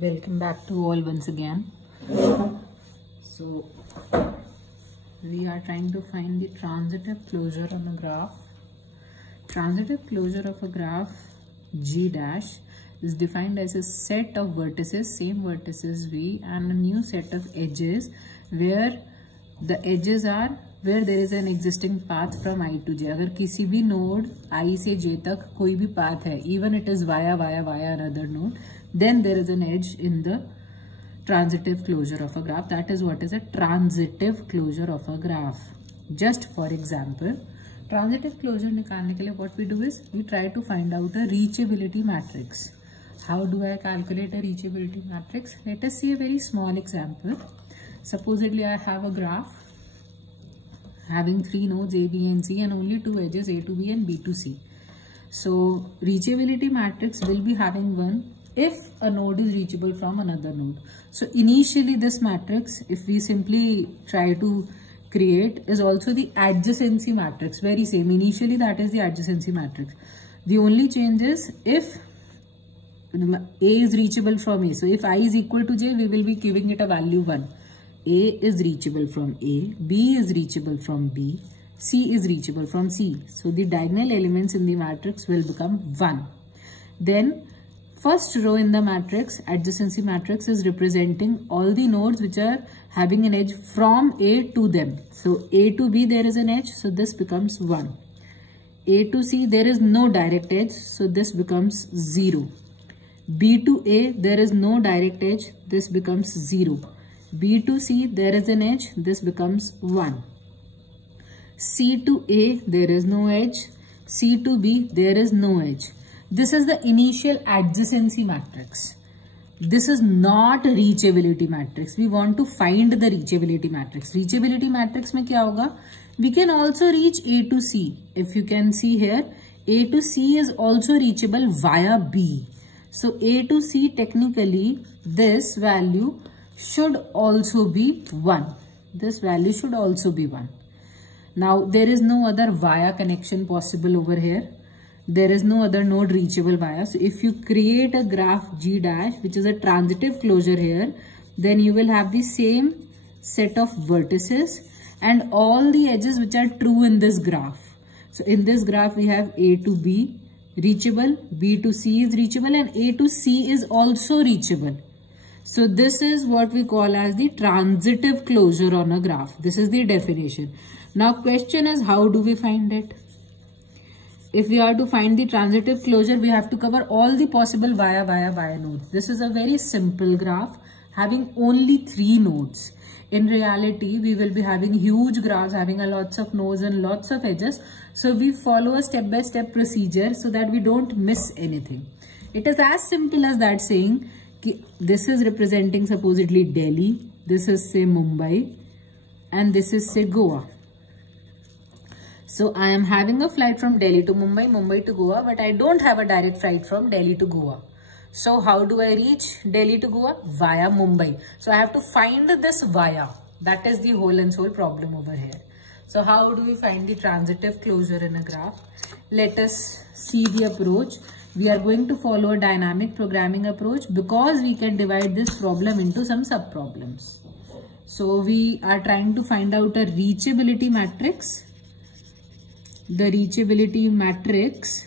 Welcome back to all once again. So we are trying to find the transitive closure on a graph. Transitive closure of a graph G dash is defined as a set of vertices, same vertices V, and a new set of edges where the edges are where there is an existing path from I to J. अगर किसी भी node I से J तक कोई भी path है, even it is via another node, then there is an edge in the transitive closure of a graph. That is what is a transitive closure of a graph. Just for example, transitive closure निकालने के लिए what we do is we try to find out a reachability matrix. How do I calculate a reachability matrix? Let us see a very small example. Supposedly I have a graph having 3 nodes A, B and C and only 2 edges A to B and B to C. So reachability matrix will be having 1 if a node is reachable from another node. So initially this matrix, if we simply try to create, is also the adjacency matrix, very same. Initially that is the adjacency matrix. The only change is if A is reachable from A. So if I is equal to J, we will be giving it a value 1. A is reachable from A, B is reachable from B, C is reachable from C. So the diagonal elements in the matrix will become 1. Then first row in the matrix, adjacency matrix, is representing all the nodes which are having an edge from A to them. So A to B there is an edge, so this becomes 1. A to C there is no direct edge, so this becomes 0. B to A there is no direct edge, this becomes 0. B to C there is an edge, this becomes 1. C to A there is no edge, C to B there is no edge. This is the initial adjacency matrix. This is not reachability matrix. We want to find the reachability matrix. Reachability matrix में क्या होगा? We can also reach A to C. If you can see here, A to C is also reachable via B. So A to C, technically this value should also be 1. This value should also be 1. Now there is no other via connection possible over here. There is no other node reachable via. So if you create a graph G dash, which is a transitive closure here, then you will have the same set of vertices and all the edges which are true in this graph. So in this graph we have A to B reachable, B to C is reachable, and A to C is also reachable. So this is what we call as the transitive closure on a graph. This is the definition. Now question is, how do we find it? If we are to find the transitive closure, we have to cover all the possible via nodes. This is a very simple graph having only 3 nodes. In reality, we will be having huge graphs having a lots of nodes and lots of edges. So we follow a step-by-step procedure so that we don't miss anything. It is as simple as that, saying this is representing supposedly Delhi, this is say Mumbai, and this is say Goa. So I am having a flight from Delhi to Mumbai, Mumbai to Goa, but I don't have a direct flight from Delhi to Goa. So how do I reach Delhi to Goa? Via Mumbai. So I have to find this via. That is the whole and sole problem over here. So how do we find the transitive closure in a graph? Let us see the approach. We are going to follow a dynamic programming approach because we can divide this problem into some sub-problems. So we are trying to find out a reachability matrix. The reachability matrix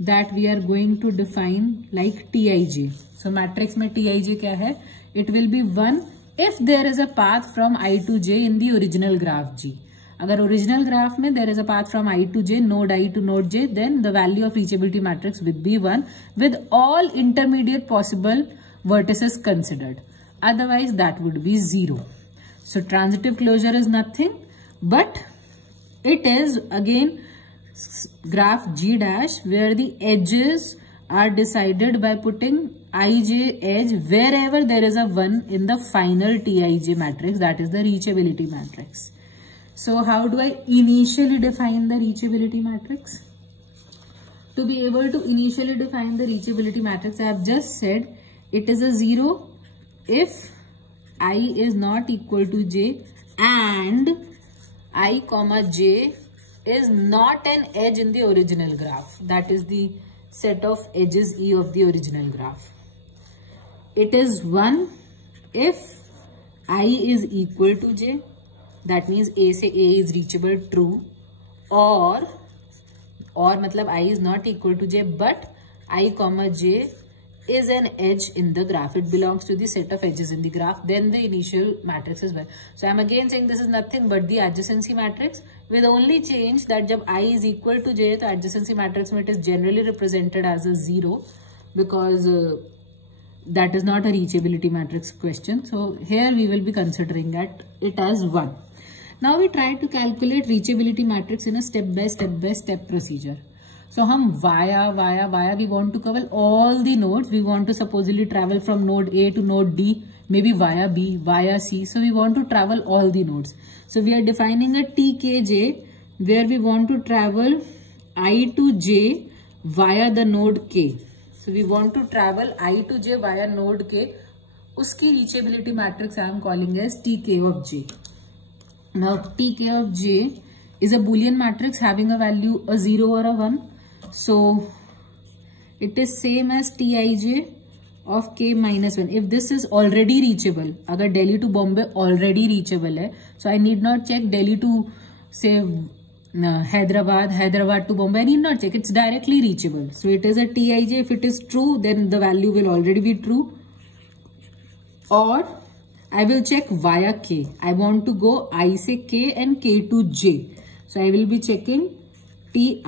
that we are going to define like Tij. So matrix में Tij क्या है? It will be 1 if there is a path from I to J in the original graph G. अगर original graph में there is a path from I to J, node I to node J, then the value of reachability matrix will be 1 with all intermediate possible vertices considered. Otherwise that would be 0. So transitive closure is nothing but it is again graph G dash where the edges are decided by putting Ij edge wherever there is a 1 in the final Tij matrix, that is the reachability matrix. So how do I initially define the reachability matrix? To be able to initially define the reachability matrix, I have just said it is a 0 if I is not equal to J and I comma J is not an edge in the original graph. That is the set of edges E of the original graph. it is 1 if I is equal to j, that means A से A is reachable, true, or मतलब I is not equal to j but I comma j is an edge in the graph. It belongs to the set of edges in the graph. Then the initial matrix is 1. So I'm again saying this is nothing but the adjacency matrix, with only change that जब I is equal to j, तो adjacency matrix में it is generally represented as a 0 because that is not a reachability matrix question. So here we will be considering that it as 1. Now we try to calculate reachability matrix in a step procedure. So हम via we want to cover all the nodes. We want to supposedly travel from node A to node D, maybe via B, via C. So we want to travel all the nodes. So we are defining a TKJ where we want to travel I to J via the node K. So we want to travel I to J via node K. Uski reachability matrix I am calling as Tk of J. Now Tk of J is a Boolean matrix having a value a 0 or a 1. So it is same as Tij of k minus 1. If this is already reachable, agar Delhi to Bombay already reachable hai, so I need not check Delhi to say Hyderabad to Bombay, I need not check, it's directly reachable. So it is a Tij. If it is true, then the value will already be true. Or I will check via k. I want to go I se k and k to j. So I will be checking Tik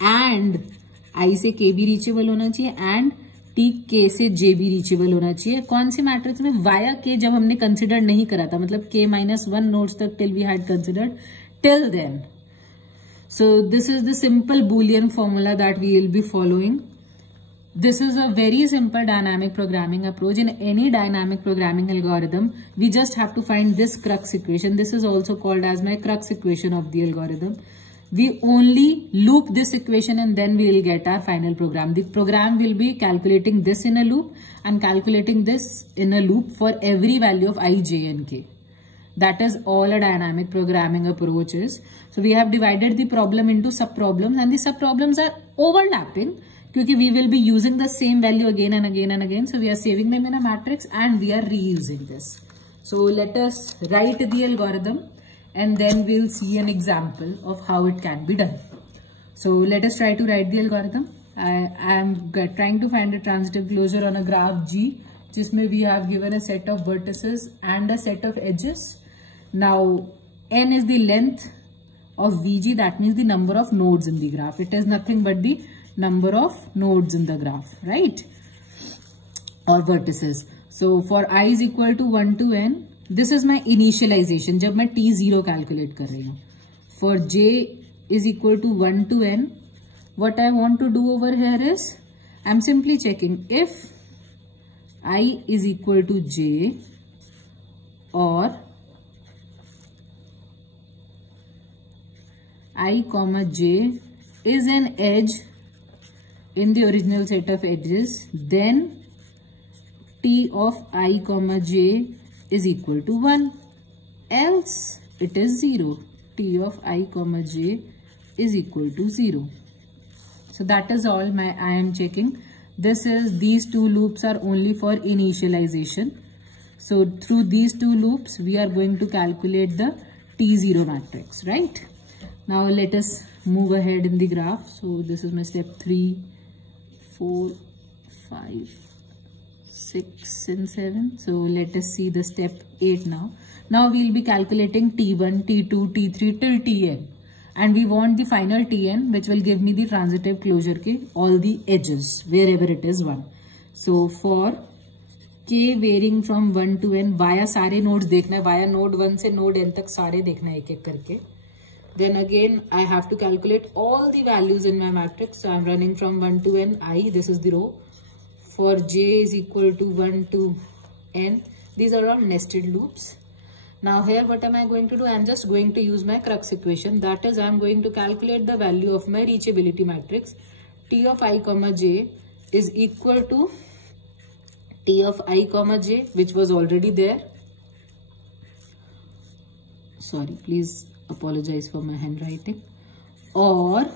and I से k भी reachable होना चाहिए and Tk से j भी reachable होना चाहिए. कौन सी matrix में? via k जब हमने कंसिडर नहीं करा था, मतलब k minus 1 nodes तक till we had considered till then. So this is the simple Boolean formula that we will be following. This is a very simple dynamic programming approach. In any dynamic programming algorithm, we just have to find this crux equation. This is also called as my crux equation of the algorithm. We only loop this equation and then we will get our final program. The program will be calculating this in a loop and calculating this in a loop for every value of I, j and k. That is all a dynamic programming approach is. So we have divided the problem into sub-problems and the sub-problems are overlapping because we will be using the same value again and again and again. So we are saving them in a matrix and we are reusing this. So let us write the algorithm and then we'll see an example of how it can be done. So let us try to write the algorithm. I am trying to find a transitive closure on a graph G, जिसमें we have given a set of vertices and a set of edges. Now n is the length of Vg, that means the number of nodes in the graph. It is nothing but the number of nodes in the graph, right? Or vertices. So for I is equal to 1 to n, this is my initialization जब मैं t0 calculate कर रही हूँ. For j is equal to 1 to n, what I want to do over here is I'm simply checking if I is equal to j or I comma j is an edge in the original set of edges, then t of I comma j is equal to 1, else it is 0. T of I comma j is equal to 0. So that is all I am checking. These two loops are only for initialization. So through these two loops, we are going to calculate the T0 matrix, right? Now let us move ahead in the graph. So this is my step 3, 4, 5, 6 and 7. So let us see the step 8 now. Now we will be calculating T1, T2, T3 till Tn. And we want the final Tn, which will give me the transitive closure ke all the edges, wherever it is 1. So for k varying from 1 to n, via सारे nodes देखना है, via node 1 से node n तक सारे देखना है एक एक करके. Then again, I have to calculate all the values in my matrix. So I'm running from 1 to n, I, this is the row. For j is equal to 1 to n, these are all nested loops. Now here what am I going to do? I'm just going to use my crux equation. That is, I'm going to calculate the value of my reachability matrix. T of I comma j is equal to T of I comma j, which was already there. Sorry, please apologize for my handwriting. Or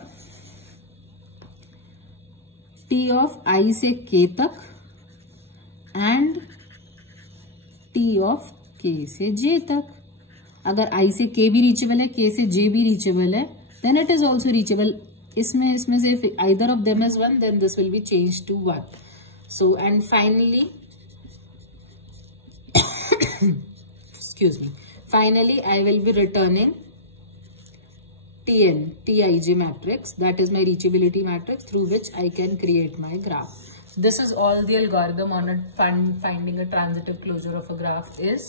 T of I से k तक and T of के से जे तक. अगर आई से के भी reachable है, के से जे भी रीचेबल है, then it is also reachable. इसमें से either of them is 1, then this will be change to 1. So and finally excuse me, finally I will be returning TN, Tij matrix, that is my reachability matrix through which I can create my graph. This is all the algorithm on finding a transitive closure of a graph is.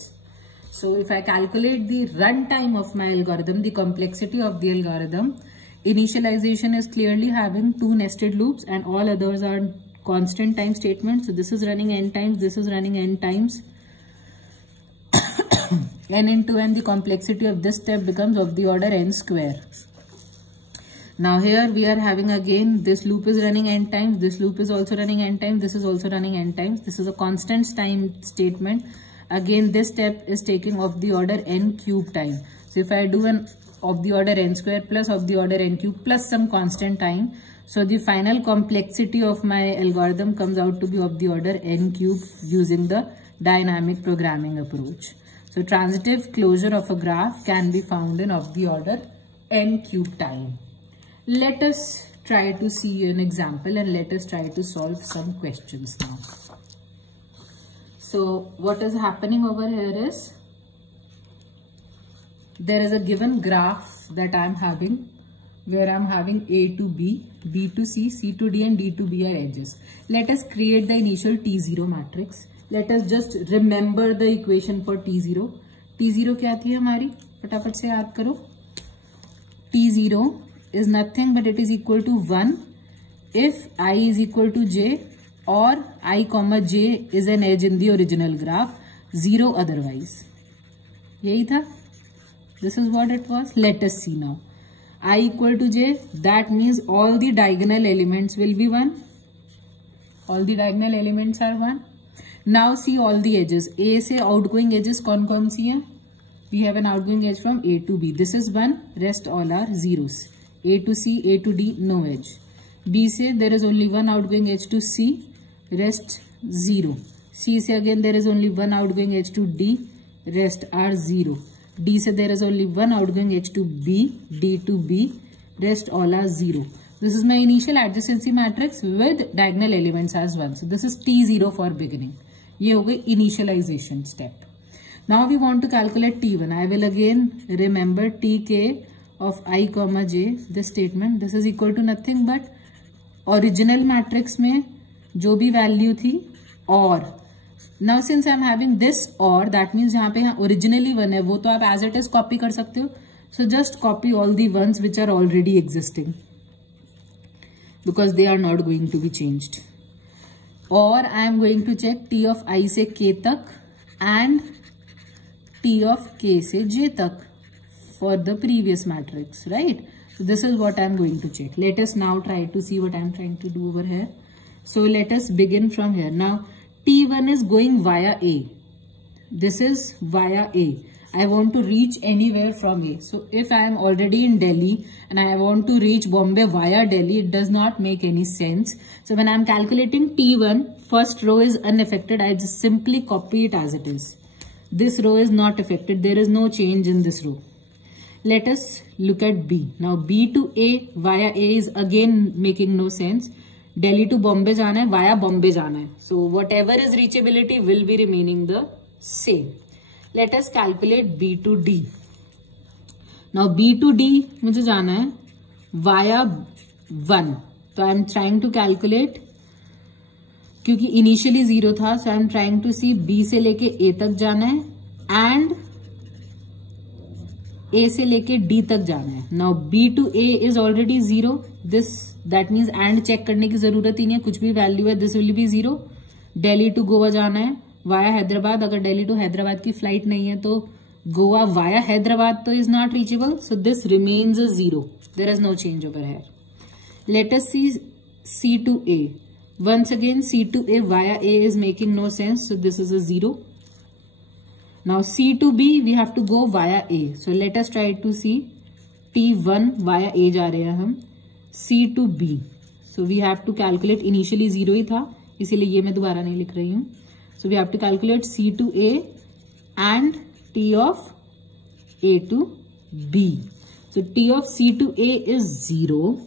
So if I calculate the runtime of my algorithm, the complexity of the algorithm, initialization is clearly having 2 nested loops and all others are constant time statements. So this is running n times, this is running n times. N into n, the complexity of this step becomes of the order n square. Now here we are having again, this loop is running n times, this loop is also running n times, this is also running n times. This is a constant time statement. Again, this step is taking of the order n cube time. So if I do an of the order n square plus of the order n cube plus some constant time, so the final complexity of my algorithm comes out to be of the order n cube using the dynamic programming approach. So transitive closure of a graph can be found in of the order n cube time. Let us try to see an example and let us try to solve some questions now. So what is happening over here is, there is a given graph that I am having where I am having A to B, B to C, C to D and D to B are edges. Let us create the initial T0 matrix. Let us just remember the equation for T0. T0 क्या थी हमारी, फटाफट से याद करो. T0 is nothing but it is equal to 1 if I is equal to j or I comma j is an edge in the original graph, 0 otherwise. यही था. This is what it was. Let us see now. I equal to j, that means all the diagonal elements will be 1. All the diagonal elements are 1. Now see all the edges. A से outgoing edges कौन कौन सी हैं? We have an outgoing edge from A to B. This is 1. Rest all are zeros. A to C, A to D, no edge. B से there is only one outgoing edge to C. Rest 0. C से again there is only one outgoing edge to D. Rest are 0. D से there is only one outgoing edge to B. D to B. Rest all are 0. This is my initial adjacency matrix with diagonal elements as 1. So this is T0 for beginning. ये हो गई initialization step. Now we want to calculate T1. I will again remember Tk of I comma j. This statement. This is equal to nothing but original matrix में जो भी value थी और. Now since I am having this or, that means यहाँ पे originally 1 है, वो तो आप as it is copy कर सकते हो. So just copy all the ones which are already existing, because they are not going to be changed. Or I am going to check T of I से K तक and T of K से J तक for the previous matrix, right? So this is what I am going to check. Let us now try to see what I am trying to do over here. So let us begin from here. Now T1 is going via A. This is via A. I want to reach anywhere from A. So if I am already in Delhi and I want to reach Bombay via Delhi, it does not make any sense. So when I am calculating T1, first row is unaffected. I just simply copy it as it is. This row is not affected. There is no change in this row. Let us look at B. Now B to A via A is again making no sense. Delhi to Bombay जाना है, via Bombay जाना है. So whatever is reachability will be remaining the same. Let us calculate B to D. Now B to D मुझे जाना है via 1. तो I am trying to calculate, क्योंकि initially 0 था, so I am trying to see B से लेके A तक जाना है and A से लेके D तक जाना है. Now B to A is already 0. That means and check करने की जरूरत ही नहीं है, कुछ भी वैल्यू है, this will be 0. Delhi to Goa जाना है वाया हैदराबाद. अगर दिल्ली टू हैदराबाद की फ्लाइट नहीं है तो गोवा वाया हैदराबाद तो is not reachable. So this remains a 0. There is no change over here. Let us see C to A. Once again C to A via A is making no sense, so this is a 0. Now C to B we have to go via A. So let us try to see T1 via A जा रहे हैं हम. C to B. So we have to calculate, initially 0 ही था, इसीलिए ये मैं दोबारा नहीं लिख रही हूँ. So we have to calculate C to A and T of A to B. So T of C to A is 0.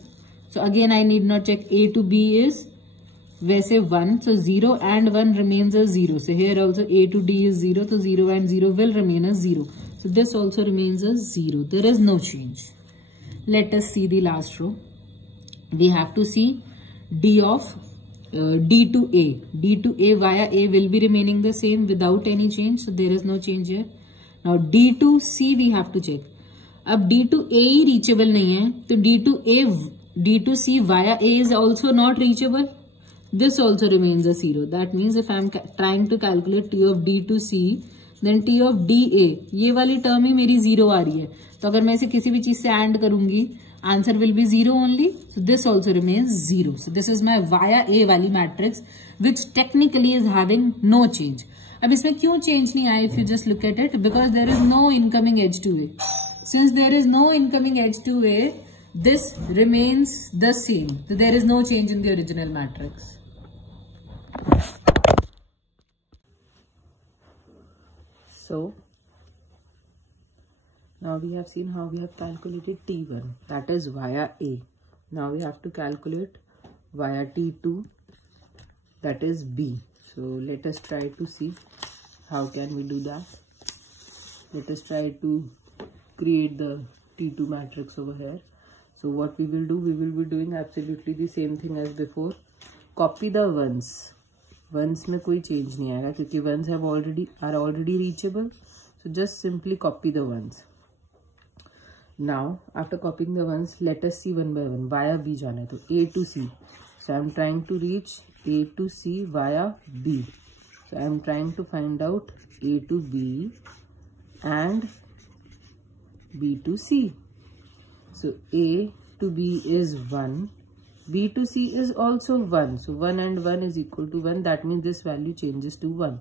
So again I need not check. A to B is वैसे 1. So 0 and 1 remains as 0. So here also A to D is 0. So 0 and 0 will remain as 0. So this also remains as 0. There is no change. Let us see the last row. We have to see D of D to A. D to A via A will be remaining the same without any change. So there is no change here. Now D to C we have to check. अब D to A he reachable नहीं है, तो D to C via A is also not reachable. This also remains a 0. That means if I am trying to calculate T of D to C, then T of DA, ये वाली term ही मेरी 0 आ रही है. तो अगर मैं इसे किसी भी चीज से एंड करूंगी, answer will be 0 only. So this also remains 0. So this is my via A वाली matrix which technically is having no change. अब इसमें क्यों चेंज नहीं आया? If you just look at it, because there is no incoming edge to A. Since there is no incoming edge to A, this remains the same. So there is no change in the original matrix. So now we have seen how we have calculated T1, that is via A. Now we have to calculate via T2, that is B. So let us try to see how can we do that. Let us try to create the T2 matrix over here. So what we will do, we will be doing absolutely the same thing as before. Copy the ones. Ones में कोई change नहीं आएगा क्योंकि ones are already reachable. So just simply copy the ones. Now after copying the ones, let us see one by one. Via B जाना है तो A to C. So I am trying to reach A to C via B. So I am trying to find out A to B and B to C. So A to B is 1, B to C is also 1. So 1 and 1 is equal to 1. That means this value changes to 1.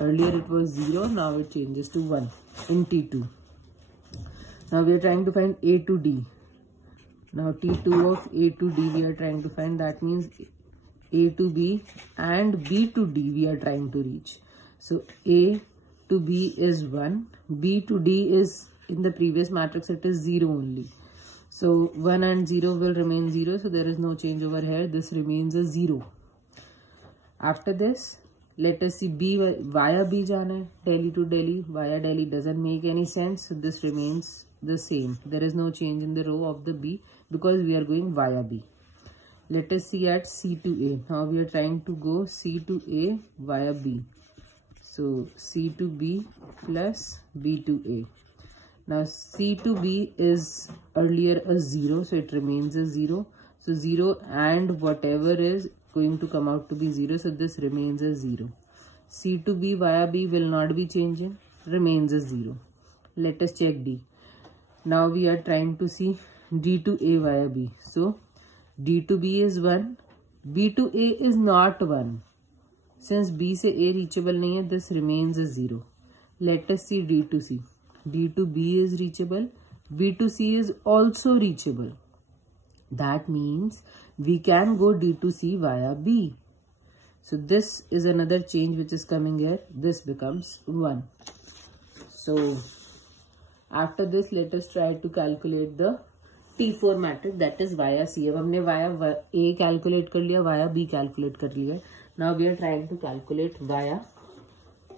Earlier it was 0, now it changes to 1 in T2. Now we are trying to find A to D. Now T2 of A to D we are trying to find. That means A to B and B to D we are trying to reach. So A to B is 1, B to D is, in the previous matrix it is 0 only. So 1 and 0 will remain 0. So there is no change over here. This remains a 0. After this, let us see B via B जाना है. Delhi to Delhi. Via Delhi doesn't make any sense. So this remains the same. There is no change in the row of the B because we are going via B. Let us see at C to A. Now we are trying to go C to A via B. So C to B plus B to A. Now C to B is earlier a 0, so it remains a 0. So 0 and whatever is going to come out to be 0, so this remains a 0. C to B via B will not be changing, remains a 0. Let us check D. Now we are trying to see D to A via B. So D to B is 1, B to A is not 1. Since B से A reachable नहीं है, this remains a 0. Let us see D to C. D to B is reachable, B to C is also reachable. That means we can go D to C via B. So this is another change which is coming here. This becomes 1. So after this, let us try to calculate the T4 matrix, that is via C. अब हमने via A calculate कर लिया, via B calculate कर लिया. Now we are trying to calculate via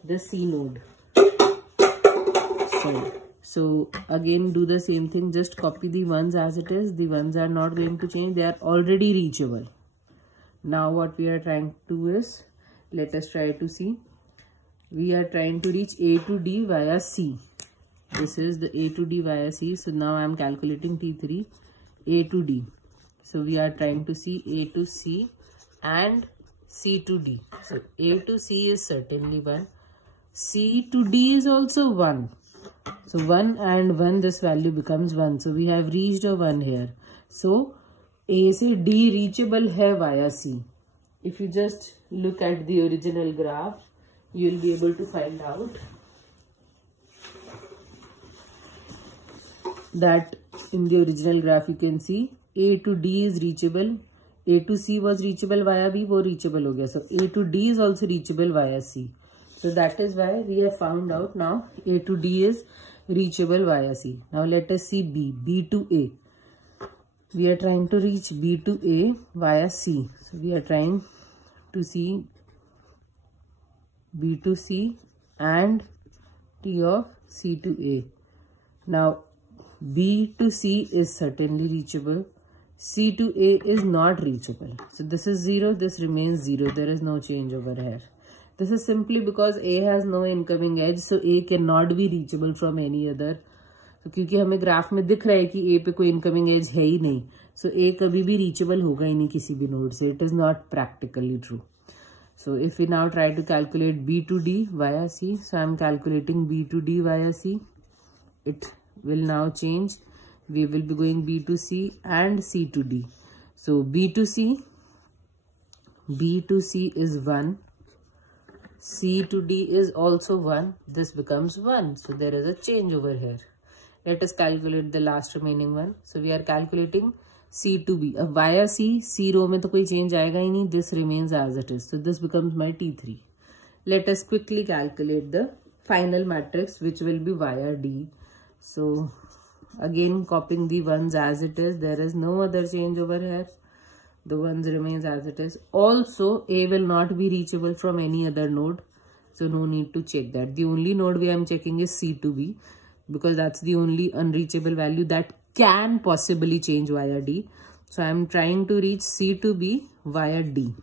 the C node. So again do the same thing, just copy the ones as it is. The ones are not going to change, they are already reachable. Now what we are trying to do is, let us try to see. We are trying to reach A to D via C. This is the A to D via C. So now I am calculating T3, A to D. So we are trying to see A to C and C to D. So A to C is certainly 1. C to D is also 1. So 1 and 1, this value becomes 1. So we have reached a 1 here. So A से D reachable है via C. If you just look at the original graph, you will be able to find out that in the original graph you can see A to D is reachable. A to C was reachable via B, वो reachable हो गया. So A to D is also reachable via C. So that is why we have found out now A to D is reachable via C. Now let us see B to A. We are trying to reach B to A via C. So we are trying to see B to C and T of C to A. Now B to C is certainly reachable. C to A is not reachable. So this is 0, this remains 0. There is no change over here. This is simply because A has no incoming edge, so A cannot be reachable from any other. So क्योंकि हमें graph में दिख रहा है कि A पे कोई incoming edge है ही नहीं, so A कभी भी reachable होगा ही नहीं किसी भी node से. It is not practically true. So if we now try to calculate B to D via C, so I am calculating B to D via C. It will now change. We will be going B to C and C to D. So B to C is 1. C to D is also 1. This becomes 1. So there is a change over here. Let us calculate the last remaining one. So we are calculating C to B. अब via C row में तो कोई change आएगा ही नहीं. This remains as it is. So this becomes my T3. Let us quickly calculate the final matrix which will be via D. So again copying the ones as it is. There is no other change over here. The ones remains as it is. Also A will not be reachable from any other node. So no need to check that. The only node we am checking is C to B, because that's the only unreachable value that can possibly change via D. So I am trying to reach C to B via D.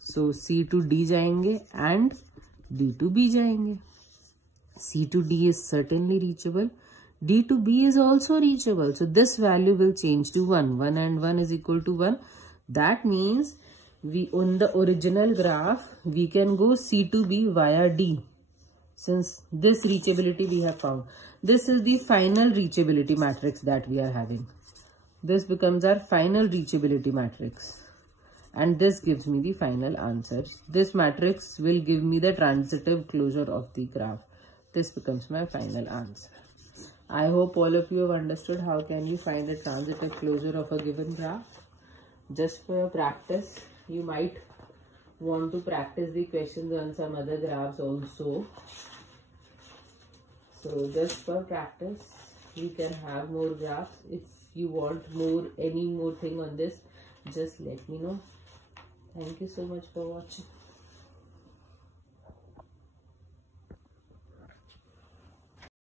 So C to D जाएंगे and D to B जाएंगे. C to D is certainly reachable. D to B is also reachable. So this value will change to 1. 1 and 1 is equal to 1. That means we on the original graph, we can go C to B via D. Since this reachability we have found. This is the final reachability matrix that we are having. This becomes our final reachability matrix. And this gives me the final answer. This matrix will give me the transitive closure of the graph. This becomes my final answer. I hope all of you have understood how can you find the transitive closure of a given graph. Just for your practice, you might want to practice the questions on some other graphs also. So just for practice, we can have more graphs. If you want any more thing on this, just let me know. Thank you so much for watching.